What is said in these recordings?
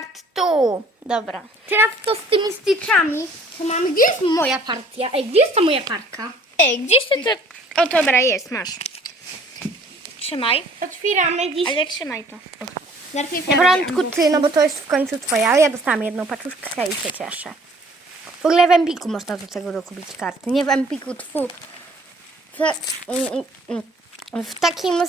kart tu. Dobra. Teraz to z tymi stitchami, to mamy, gdzie jest moja partia? Ej, gdzie jest ta moja parka? Ej, gdzieś ty to... O, dobra, jest, masz. Trzymaj, Otwieramy dziś. ale trzymaj to. Najpierw Na początku ty, no bo to jest w końcu twoja, ale ja dostałam jedną paczuszkę i się cieszę. W ogóle w Empiku można do tego dokupić karty. Nie w Empiku, tfu. W, mm, mm, mm. W takim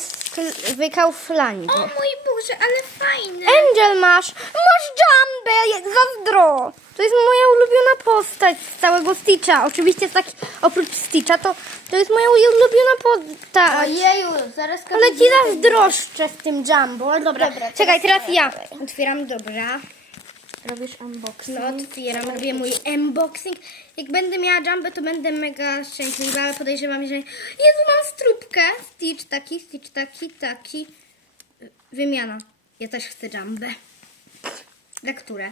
wykauflanie. O mój Boże, ale fajny. Angel masz! Masz Jumbo! Jak zazdro! To jest moja ulubiona postać z całego Stitcha. Oczywiście z taki, oprócz Stitcha to, to jest moja ulubiona postać. Ojeju, zaraz Ale ci zazdroszczę z tym Jumbo. Dobra, Dobra, czekaj, teraz ja. Otwieram, dobra. Robisz unboxing. No otwieram, robię mój unboxing. Jak będę miała Jumbo, to będę mega szczęśliwa, ale podejrzewam, że... Jezu, mam strópkę. Stitch taki, Stitch taki, taki. Wymiana. Ja też chcę Jumbo. Za które?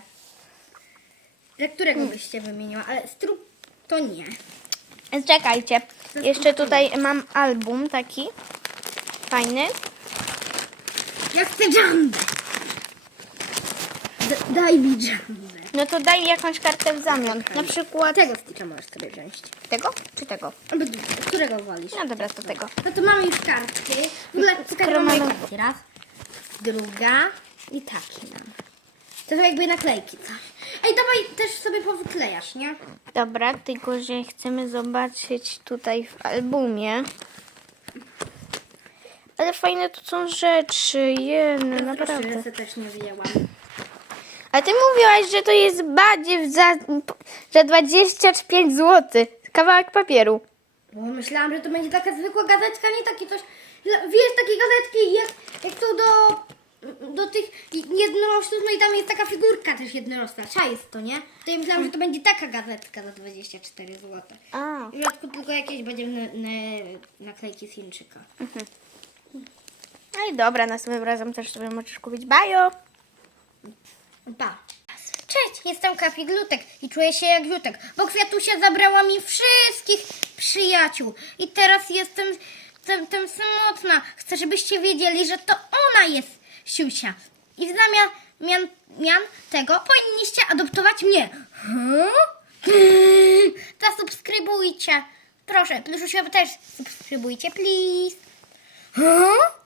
Za którego byście wymieniła? Ale strup to nie. Czekajcie, jeszcze tutaj mam album taki fajny. Ja chcę Jumbo. D- daj mi. No to daj jakąś kartę w zamian. Na przykład Tego Stitcha możesz sobie wziąć. tego czy tego? Którego wolisz? No dobra, to tego. No to mamy już karty. W ogóle Skoro mamy- mamy raz, druga i taki nam. To są jakby naklejki coś. Ej, dawaj też sobie powyklejasz, nie? Dobra, tylko że chcemy zobaczyć tutaj w albumie. Ale fajne to są rzeczy, jedne, Proszę, naprawdę. że też nie wyjęłam. A ty mówiłaś, że to jest badziew za, za 25 zł. Kawałek papieru. Bo myślałam, że to będzie taka zwykła gazetka, nie takie coś. Wiesz, takie gazetki jest, jak to do, do tych jednorożców, no i tam jest taka figurka też jednorożca. jest to, nie? To ja myślałam, że to będzie taka gazetka za 24 zł. A. W środku tylko jakieś będzie na, na, naklejki z Chińczyka. No i dobra, następnym razem też sobie możesz kupić bajo. Cześć, jestem Kapi Glutek i czuję się jak Glutek, bo Kwiatusia zabrała mi wszystkich przyjaciół i teraz jestem tym, tym samotna. Chcę, żebyście wiedzieli, że to ona jest Siusia i w zamian mian, mian tego powinniście adoptować mnie. Hmm. Zasubskrybujcie. Proszę, pluszusiowy też subskrybujcie, please. Hmm?